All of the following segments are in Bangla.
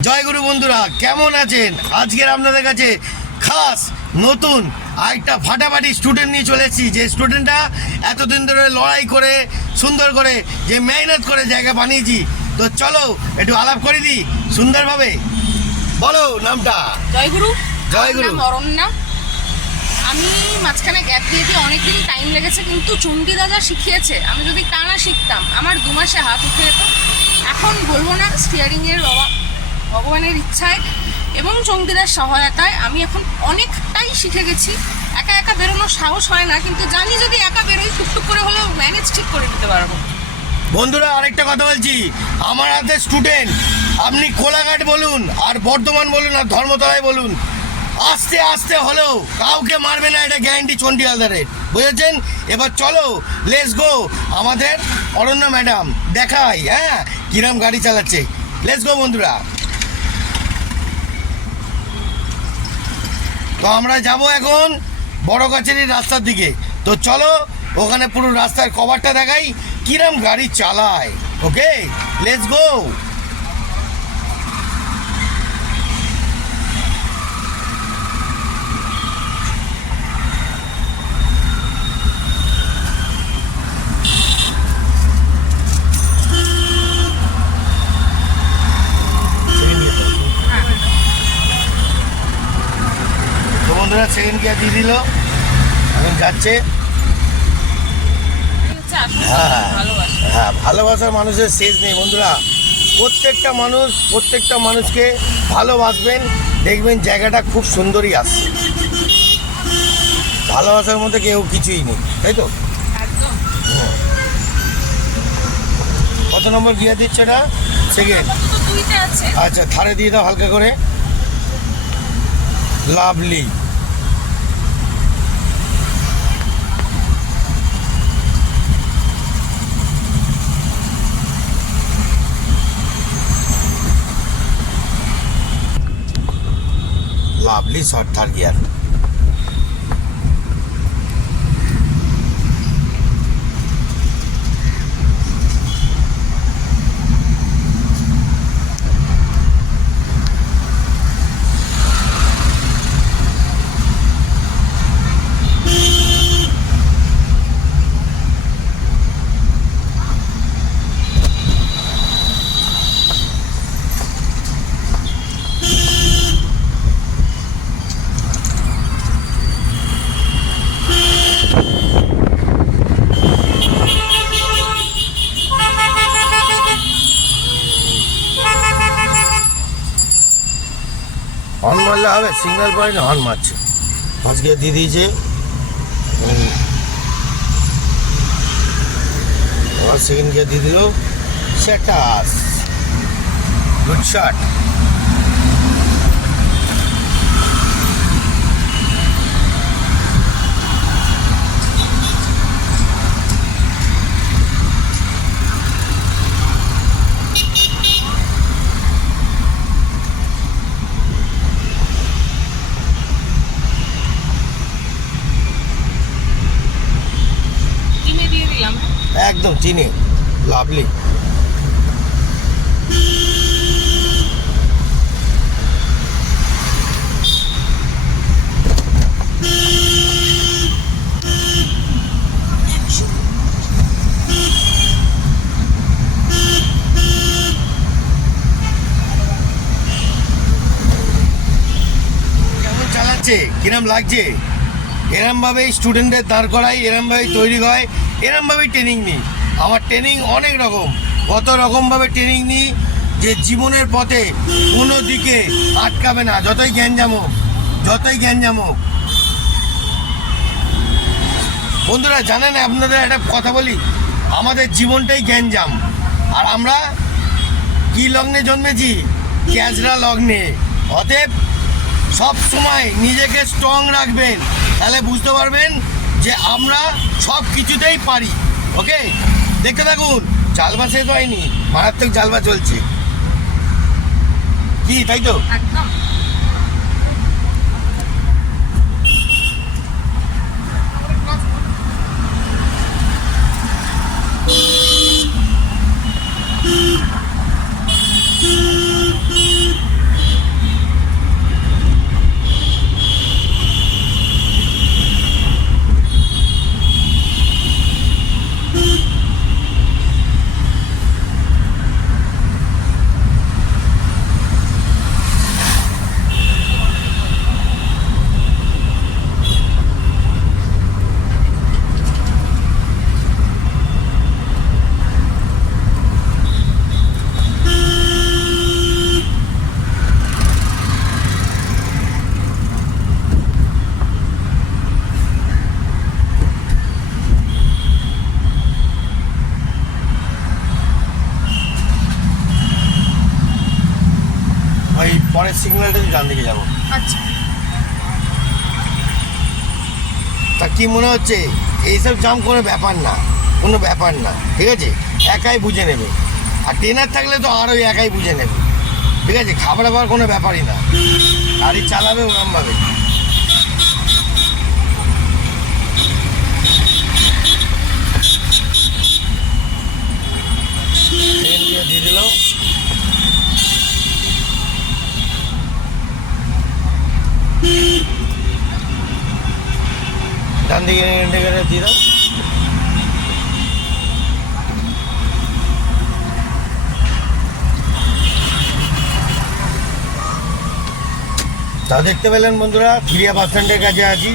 জয় গুরু বন্ধুরা, কেমন আছেন? আজকের আপনাদের কাছে খাস নতুন আরেকটা ফাটাফাটি স্টুডেন্ট নিয়ে চলে এসেছি। যে স্টুডেন্টটা এতদিন ধরে লড়াই করে সুন্দর করে যে মেহনত করে জায়গা বানিয়েছি। তো চলো একটু আলাপ করে দিই সুন্দরভাবে। বলো নামটা। জয় গুরু। জয় গুরু। অরণ্যা। আমি মাঝখানে গ্যাপ দিয়েছি, অনেকদিন টাইম লেগেছে, কিন্তু চণ্ডী দাদা শিখিয়েছে। আমি যদি টানা শিখতাম আমার 2 মাসে হাত উঠে যেত। এখন বলবো না, স্টিয়ারিংয়ের ভগবানের ইচ্ছায় এবং চণ্ডীদার সহায়তায় আমি এখন অনেকটাই শিখে গেছি। একা একা বেরোনোর সাহস হয় না, কিন্তু জানি যদি একা বেরোই টুকটুক করে হলেও ম্যানেজ ঠিক করে দিতে পারবো। বন্ধুরা আরেকটা কথা বলছি, আমার হাতে স্টুডেন্ট, আপনি কোলাঘাট বলুন আর বর্ধমান বলুন আর ধর্মতলায় বলুন, আস্তে আস্তে হলেও কাউকে মারবে না, এটা গ্যারান্টি চণ্ডী হালদারের। বুঝেছেন? এবার চলো লেটস গো। আমাদের অরণ্যা ম্যাডাম দেখাই কিরম গাড়ি চালাচ্ছে। লেটস গো বন্ধুরা। তো আমরা যাব এখন বড় কাছারির রাস্তার দিকে। তো চলো ওখানে পুরো রাস্তার কভারটা দেখাই কিরম গাড়ি চালায়। ওকে, লেটস গো। তো বন্ধুরা সেকেন্ড গিয়ার দিয়ে দিল, এখন যাচ্ছে। ভালোবাসার মানুষের শেষ নেই বন্ধুরা। প্রত্যেকটা মানুষকে ভালোবাসবেন, দেখবেন জায়গাটা খুব সুন্দরই আসছে। ভালোবাসার মধ্যে কেউ কিছুই নেই, তাই তো? কত নম্বর গিয়ার দিচ্ছে এটা? সেকেন্ড। আচ্ছা, থারে দিয়ে দাও হালকা করে। Lovely. Lovely short third gear. Horn মারলে হবে? সিগন্যাল পয়েন্ট হর্ন মারছে। আজকে দিয়ে দিয়েছে। আবার সেকেন্ড গিয়ার দিয়ে দিল। সেটাস গুড শট। একদম চিনি। লাভলি। কেমন চালাচ্ছে, কিরম লাগছে? এরমভাবেই স্টুডেন্টদের দাঁড় করাই, এরমভাবেই তৈরি হয়, এরমভাবেই ট্রেনিং নিই। আমার ট্রেনিং অনেক রকম, কত রকমভাবে ট্রেনিং নিই যে জীবনের পথে কোনো দিকে আটকাবে না, যতই গ্যাঞ্জাম হোক। বন্ধুরা জানেন, আপনাদের একটা কথা বলি, আমাদের জীবনটাই গ্যাঞ্জাম। আর আমরা কি লগ্নে জন্মেছি? ক্যাজরা লগ্নে। অতএব সব সময় নিজেকে স্ট্রং রাখবেন, তাহলে বুঝতে পারবেন যে আমরা সব কিছুতেই পারি। ওকে, দেখতে থাকুন। জালবা শেষ হয়নি, মারাত্মক জালবা চলছে। কি তাই তো? একদম। পরের সিগন্যালটাতে ডান দিকে যাবো। আচ্ছা, তা কি মনে হচ্ছে এইসব জাম কোনো ব্যাপার না, কোনো ব্যাপার না, ঠিক আছে, একাই বুঝে নেবে। আর ট্রেনার থাকলে তো আরও একাই বুঝে নেবে, ঠিক আছে, খাবার দাবার কোনো ব্যাপারই না, গাড়ি চালাবে ওরমভাবে। দিয়ে দিল, ডান দিকে ইন্ডিকেটর দিয়ে দাও। তা দেখতে পেলেন বন্ধুরা, ফিরিয়া বাস স্ট্যান্ডের কাছে আছি।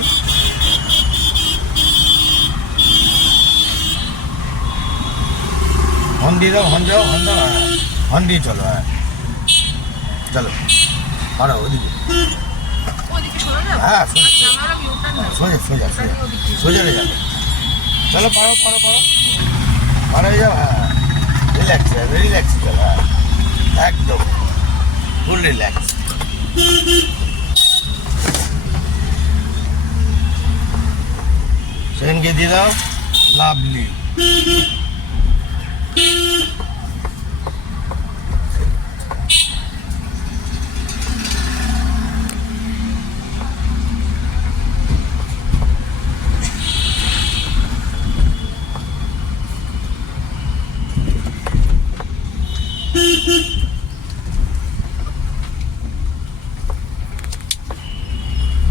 হর্ন দিয়ে দাও, হর্ন দাও, হর্ন দাও, হ্যাঁ হর্ন দিয়ে চলো, হ্যাঁ চলো আরো ওদিকে, ওদিকে সরে যাবো। হ্যাঁ আচ্ছা, আমরা ভিউটা নেব। সোজা সোজা সোজা সোজা হয়ে যাবে। চলো পারো পারো পারো পারো হয়ে যাও, হ্যাঁ রিল্যাক্স রিল্যাক্স চলো, হ্যাঁ একদম ফুল রিল্যাক্স। সেখানকে দিয়ে দাও, লাভলি।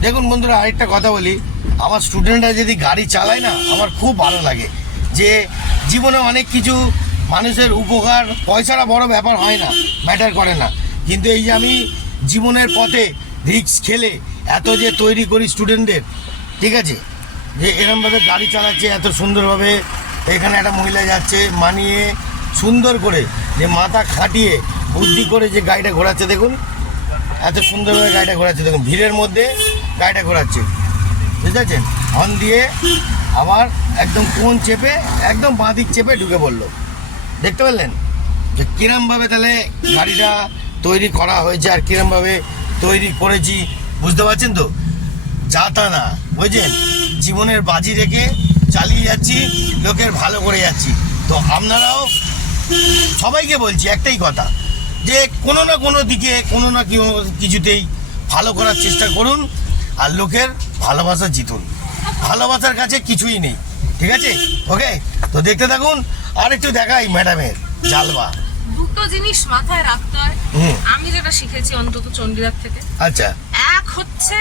দেখুন বন্ধুরা, আরেকটা কথা বলি, আমার স্টুডেন্টরা যদি গাড়ি চালায় না, আমার খুব ভালো লাগে যে জীবনে অনেক কিছু মানুষের উপকার, পয়সাটা বড় ব্যাপার হয় না, ম্যাটার করে না, কিন্তু এই যে আমি জীবনের পথে রিস্ক খেলে এত যে তৈরি করি স্টুডেন্টদের, ঠিক আছে, যে এরমভাবে গাড়ি চালাচ্ছে এত সুন্দরভাবে, এখানে একটা মহিলা যাচ্ছে মানিয়ে সুন্দর করে, যে মাথা খাটিয়ে বুদ্ধি করে যে গাড়িটা ঘোরাচ্ছে, দেখুন এত সুন্দরভাবে গাড়িটা ঘোরাচ্ছে, দেখুন ভিড়ের মধ্যে গাড়িটা ঘোরাচ্ছে, বুঝতে পারছেন, হর্ন দিয়ে আবার একদম কোন চেপে একদম বাঁ দিক চেপে ঢুকে পড়লো। দেখতে পেলেন যে কিরমভাবে তাহলে গাড়িটা তৈরি করা হয়েছে আর কিরমভাবে তৈরি করেছি, বুঝতে পারছেন তো, যা তা না, বুঝছেন, জীবনের বাজি রেখে চালিয়ে যাচ্ছি, লোকের ভালো করে যাচ্ছি। তো আপনারাও সবাইকে বলছি একটাই কথা, যে কোনো না কোনো দিকে কোনো না কিছুতেই ভালো করার চেষ্টা করুন, আর লোকের ভালোবাসা জিতুন, ভালোবাসার কাছে কিছুই নেই, ঠিক আছে, ওকে। তো দেখতে থাকুন, আর একটু দেখাই ম্যাডামের জালবা। দুটো জিনিস মাথায় রাখতে হয়, আমি যেটা শিখেছি অন্তত চণ্ডীদার থেকে। আচ্ছা, এক হচ্ছে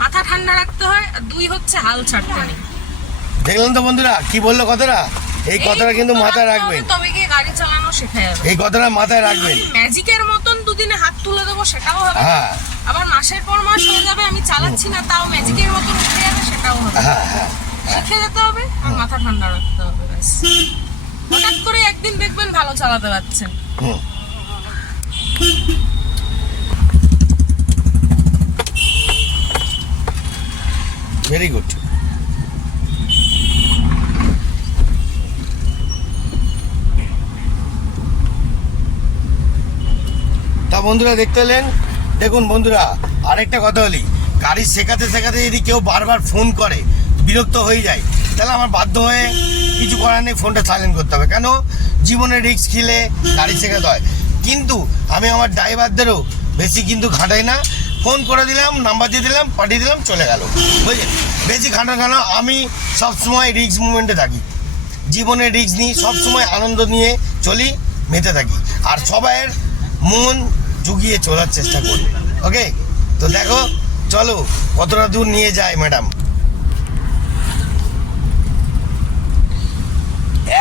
মাথা ঠান্ডা রাখতে হয়, আর দুই হচ্ছে হাল ছাড়তে নেই। দেখলেন তো বন্ধুরা কি বললো কথাটা, এই কথাটা কিন্তু মাথায় রাখবেন, তবে কি গাড়ি চালানো শেখা যাবে, এই কথাটা মাথায় রাখবেন। ম্যাজিকের মতন দুদিনে হাত তুলে দেবো সেটাও হবে, হ্যাঁ আবার মাসের পর মাস হয়ে যাবে আমি চালাচ্ছি না, তাও ম্যাজিকের মতন উঠে যাবে, সেটাও হবে। হ্যাঁ হ্যাঁ, শিখে যেতে হবে আর মাথা ঠান্ডা রাখতে হবে, ব্যাস। হঠাৎ করে একদিন দেখবেন ভালো চালাতে পারছেন। হুম, ভেরি গুড। তা বন্ধুরা দেখতে পেলেন, দেখুন বন্ধুরা, আরেকটা কথা বলি, গাড়ি শেখাতে শেখাতে যদি কেউ বারবার ফোন করে বিরক্ত হয়ে যায়, তাহলে আমার বাধ্য হয়ে কিছু করার নেই, ফোনটা সাইলেন্ট করতে হবে। কেন, জীবনে রিস্ক খেলে গাড়ি শেখাতে হয়। কিন্তু আমি আমার ড্রাইভারদেরও বেশি কিন্তু ঘাঁটাই না, ফোন করে দিলাম, নাম্বার দিয়ে দিলাম, পাঠিয়ে দিলাম, চলে গেল, বুঝলেন, বেশি ঘাঁটা কেন, আমি সবসময় রিস্ক মুভমেন্টে থাকি, জীবনে রিস্ক নিই, সবসময় আনন্দ নিয়ে চলি, মেতে থাকি, আর সবাইয়ের মন জুগিয়ে চলার চেষ্টা করি, ওকে। তো দেখো চলো কতটা দূর নিয়ে যায় ম্যাডাম,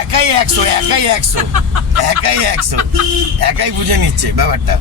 একাই 100 একাই 100 একাই 100 একাই বুঝে নিচ্ছে ব্যাপারটা।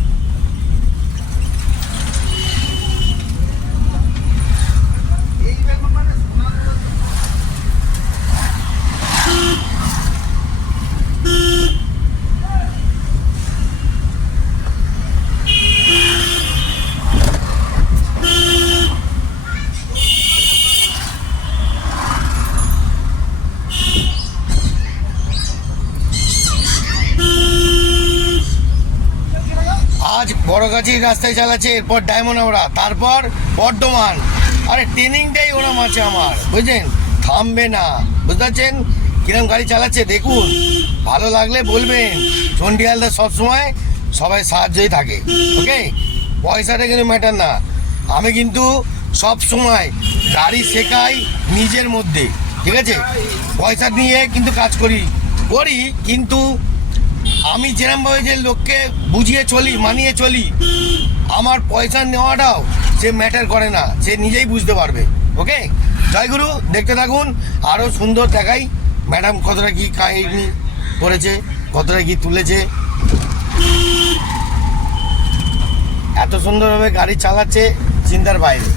পাঁচিল রাস্তায় চালাচ্ছে, এরপর ডায়মন্ড হাওড়া, তারপর বর্ধমান। আরে ট্রেনিংটাই ওরম আছে আমার, বুঝলেন? থামবে না, বুঝতে পারছেন কিরম গাড়ি চালাচ্ছে দেখুন। ভালো লাগলে বলবেন। চণ্ডী হালদার সবসময় সবাই সাহায্যই থাকে, ওকে? পয়সাটা কিন্তু ম্যাটার না। আমি কিন্তু সব সময় গাড়ি শেখাই নিজের মধ্যে, ঠিক আছে? পয়সা নিয়ে কিন্তু কাজ করি কিন্তু আমি যেরমভাবে যে লোককে বুঝিয়ে চলি, মানিয়ে চলি, আমার পয়সা নেওয়াটাও সে ম্যাটার করে না, সে নিজেই বুঝতে পারবে, ওকে? জয়গুরু, দেখতে থাকুন, আরও সুন্দর দেখাই ম্যাডাম কতটা কি কাহিনী করেছে, কতটা কি তুলেছে। এত সুন্দরভাবে গাড়ি চালাচ্ছে, চিন্তার বাইরে।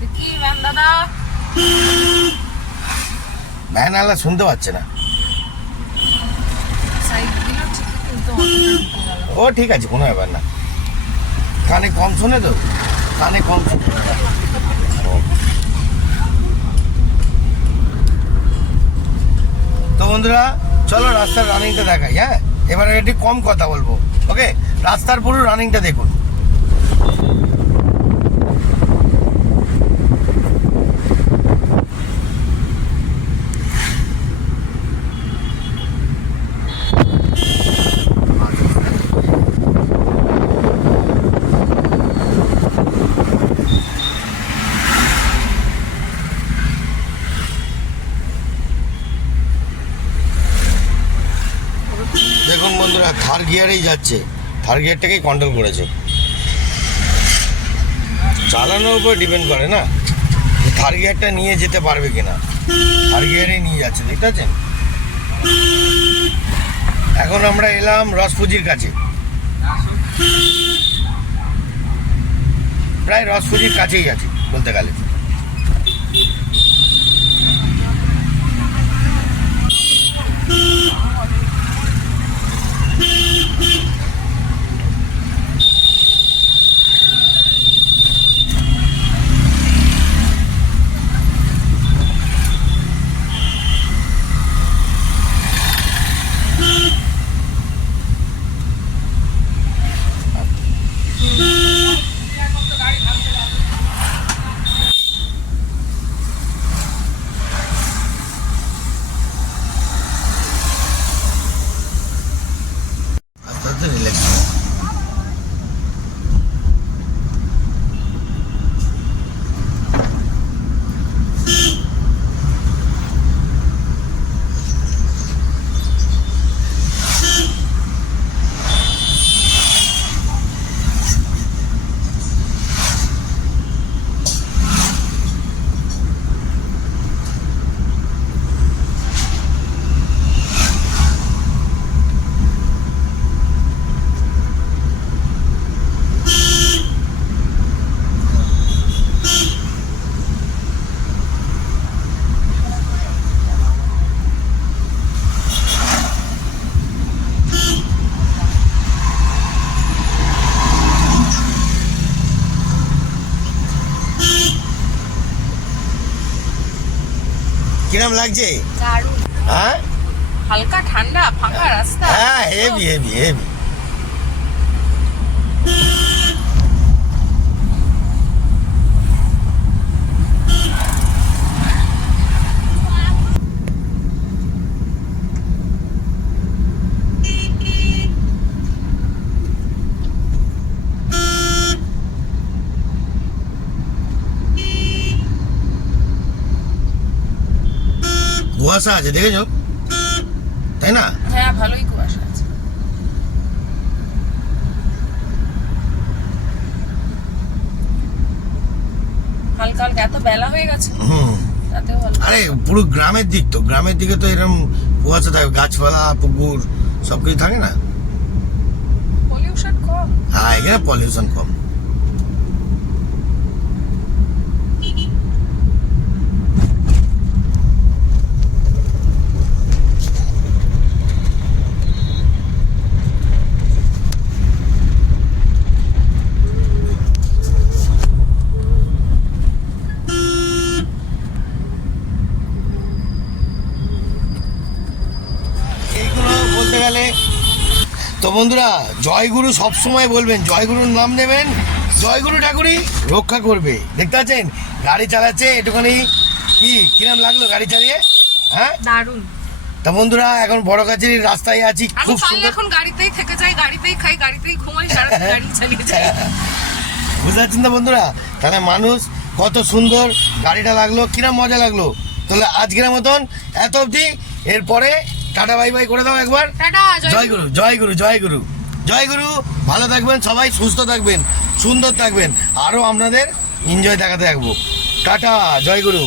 দেখি ভ্যান দাদা, ভ্যানওয়ালা শুনতে পাচ্ছে না। সাইড দিল ঠিক, কিন্তু ও ঠিক আছে, কোনো ব্যাপার না। কানে কম শোনে তো, কানে কম শোনে। তো বন্ধুরা, চলো রাস্তার রানিংটা দেখাই। হ্যাঁ, এবারে একটু কম কথা বলবো, ওকে? রাস্তার পুরো রানিংটা দেখুন। দেখুন বন্ধুরা, থার্ড গিয়ারেই যাচ্ছে, থার্ড গিয়ারটাকেই কন্ট্রোল করেছে। চালানোর উপর ডিপেন্ড করে না, থার্ড গিয়ারটা নিয়ে যেতে পারবে কিনা। থার্ড গিয়ারেই নিয়ে যাচ্ছে, দেখতে পাচ্ছেন? এখন আমরা এলাম রসপুজির কাছে, প্রায় রসপুজির কাছেই আছি বলতে গেলে। আস্তে আস্তে রিল্যাক্স। কিরম লাগছে? দারুণ। হ্যাঁ, হালকা ঠান্ডা, ফাঁকা রাস্তা। হ্যাঁ, হেভি হেভি হেভি। কুয়াশা আছে, দেখেছো? তাই না? হ্যাঁ, ভালোই কুয়াশা আছে। হালকা হালকা, এত বেলা হয়ে গেছে, হুম। তাতে ভালো। আরে পুরো গ্রামের দিক তো, গ্রামের দিকে তো এরকম কুয়াশা থাকে, গাছপালা, পুকুর সব কিছু থাকে না। পলিউশন কম। হ্যাঁ, এখানে পলিউশন কম। তো বন্ধুরা জয়গুরু সবসময় বলবেন, জয়গুরুর নাম নেবেন, জয়গুরু ঠাকুরই রক্ষা করবে। দেখতে পাচ্ছেন গাড়ি চালাচ্ছে একটুখানি, কিরম লাগলো গাড়ি চালিয়ে? হ্যাঁ দারুণ। তা বন্ধুরা এখন বড় কাছারির রাস্তায় আছি, আমি খুব পারলে সুন্দর। এখন গাড়িতেই থেকে যাই, গাড়িতেই খাই, গাড়িতেই ঘুমাই, সারা গাড়ি চালিয়ে যাই। বুঝতে পারছেন তো বন্ধুরা? তাহলে মানুষ কত সুন্দর গাড়িটা লাগলো, কিরম মজা লাগলো। তাহলে আজকের মতন এত অবধি, এরপরে টাটা বাই বাই করে দাও একবার। টাটা, জয়গুরু জয়গুরু জয়গুরু জয়গুরু। ভালো থাকবেন সবাই, সুস্থ থাকবেন, সুন্দর থাকবেন, আরও আপনাদের এনজয় দেখাতে থাকবো। টাটা, জয়গুরু।